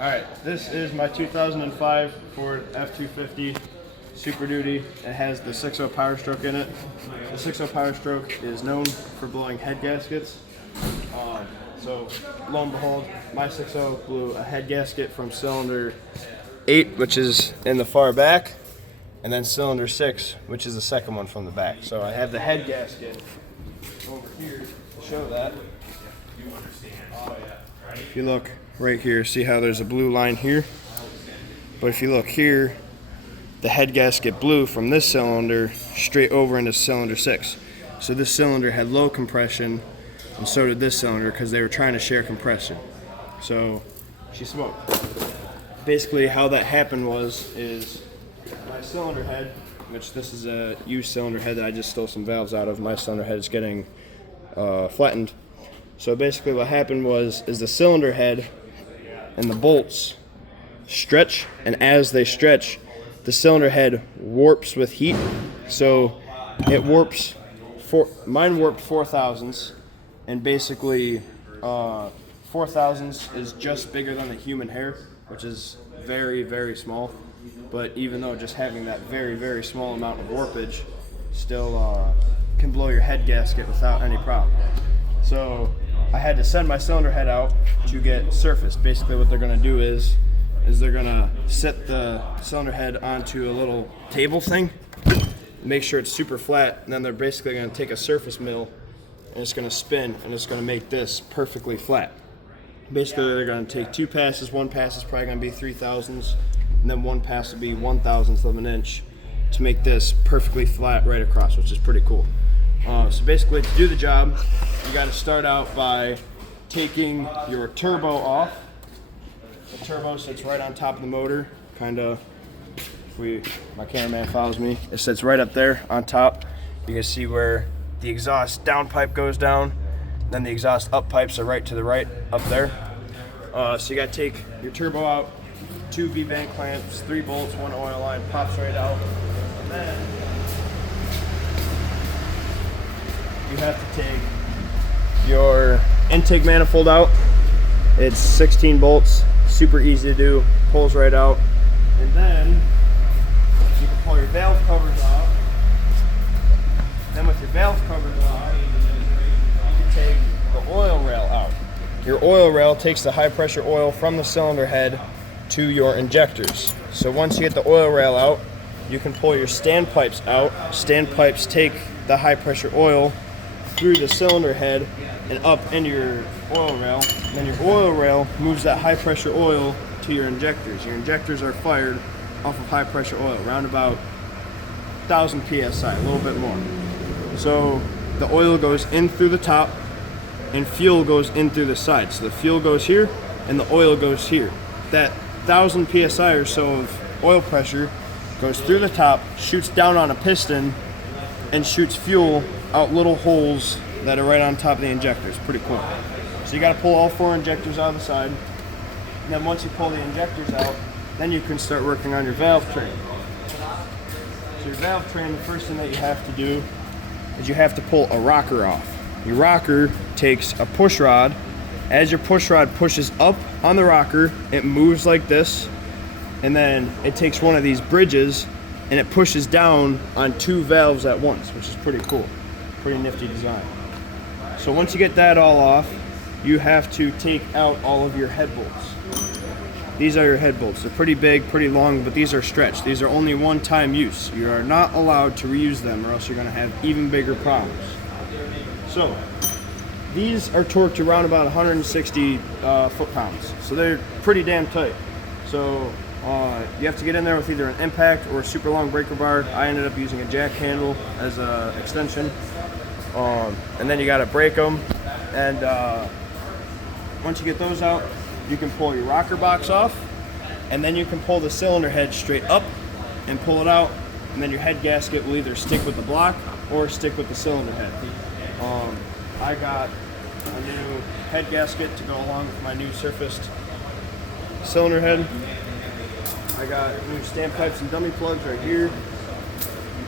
Alright, this is my 2005 Ford F-250 Super Duty. It has the 6.0 Power Stroke in it. The 6.0 Power Stroke is known for blowing head gaskets. So, lo and behold, my 6.0 blew a head gasket from cylinder 8, which is in the far back, and then cylinder 6, which is the second one from the back. So I have the head gasket over here to show that. If you look right here, see how there's a blue line here? But if you look here, the head gasket blew from this cylinder straight over into cylinder 6. So this cylinder had low compression, and so did this cylinder because they were trying to share compression. So she smoked. Basically how that happened is my cylinder head, which this is a used cylinder head that I just stole some valves out of. My cylinder head is getting flattened. So basically what happened is the cylinder head and the bolts stretch, and as they stretch, the cylinder head warps with heat. So it warps, mine warped 4/1000s, and basically 4/1000s is just bigger than the human hair, which is very, very small. But even though just having that very, very small amount of warpage still can blow your head gasket without any problem. So I had to send my cylinder head out to get surfaced. Basically what they're gonna do is they're gonna set the cylinder head onto a little table thing, make sure it's super flat, and then they're basically gonna take a surface mill and it's gonna spin and it's gonna make this perfectly flat. Basically they're gonna take 2 passes. One pass is probably gonna be 3/1000s, and then one pass will be 1/1000th of an inch to make this perfectly flat right across, which is pretty cool. So basically to do the job, you gotta start out by taking your turbo off. The turbo sits right on top of the motor, kinda, my cameraman follows me, it sits right up there on top. You can see where the exhaust down pipe goes down, then the exhaust up pipes are right to the right up there. So you gotta take your turbo out, 2 V-bank clamps, 3 bolts, 1 oil line, pops right out, and then you have to take your intake manifold out. It's 16 bolts, super easy to do, pulls right out. And then you can pull your valve covers off. Then with your valve covers off, you can take the oil rail out. Your oil rail takes the high pressure oil from the cylinder head to your injectors. So once you get the oil rail out, you can pull your standpipes out. Standpipes take the high pressure oil through the cylinder head and up into your oil rail. And then your oil rail moves that high pressure oil to your injectors. Your injectors are fired off of high pressure oil, around about 1,000 PSI, a little bit more. So the oil goes in through the top and fuel goes in through the side. So the fuel goes here and the oil goes here. That 1,000 PSI or so of oil pressure goes through the top, shoots down on a piston, and shoots fuel out little holes that are right on top of the injectors. Pretty cool. So you got to pull all 4 injectors out of the side, and then once you pull the injectors out, then you can start working on your valve train. So your valve train, the first thing that you have to do is you have to pull a rocker off. Your rocker takes a push rod. As your push rod pushes up on the rocker, it moves like this, and then it takes one of these bridges and it pushes down on 2 valves at once, which is pretty cool. Pretty nifty design. So once you get that all off, you have to take out all of your head bolts. These are your head bolts. They're pretty big, pretty long, but these are stretched. These are only one-time use. You are not allowed to reuse them or else you're gonna have even bigger problems. So these are torqued to around about 160 foot-pounds. So they're pretty damn tight. So you have to get in there with either an impact or a super long breaker bar. I ended up using a jack handle as an extension. And then you gotta break them. And once you get those out, you can pull your rocker box off, and then you can pull the cylinder head straight up and pull it out, and then your head gasket will either stick with the block or stick with the cylinder head. I got a new head gasket to go along with my new surfaced cylinder head. I got new standpipes and dummy plugs right here.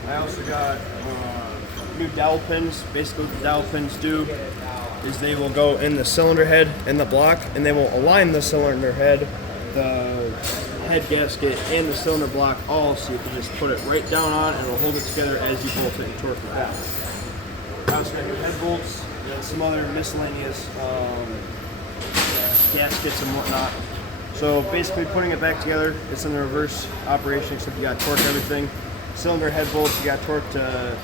I also got new dowel pins. Basically what the dowel pins do is they will go in the cylinder head and the block, and they will align the cylinder head the head gasket and the cylinder block all, so you can just put it right down on and it'll hold it together as you bolt it and torque it down. Now it's got your head bolts and some other miscellaneous gaskets and whatnot. So basically putting it back together, it's in the reverse operation, except you got torque everything. Cylinder head bolts, you got torque to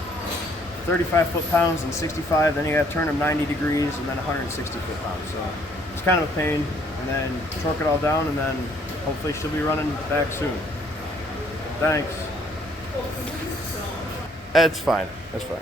35 foot-pounds and 65, then you got to turn them 90 degrees and then 160 foot-pounds. So it's kind of a pain, and then torque it all down, and then hopefully she'll be running back soon. Thanks. It's fine. That's fine.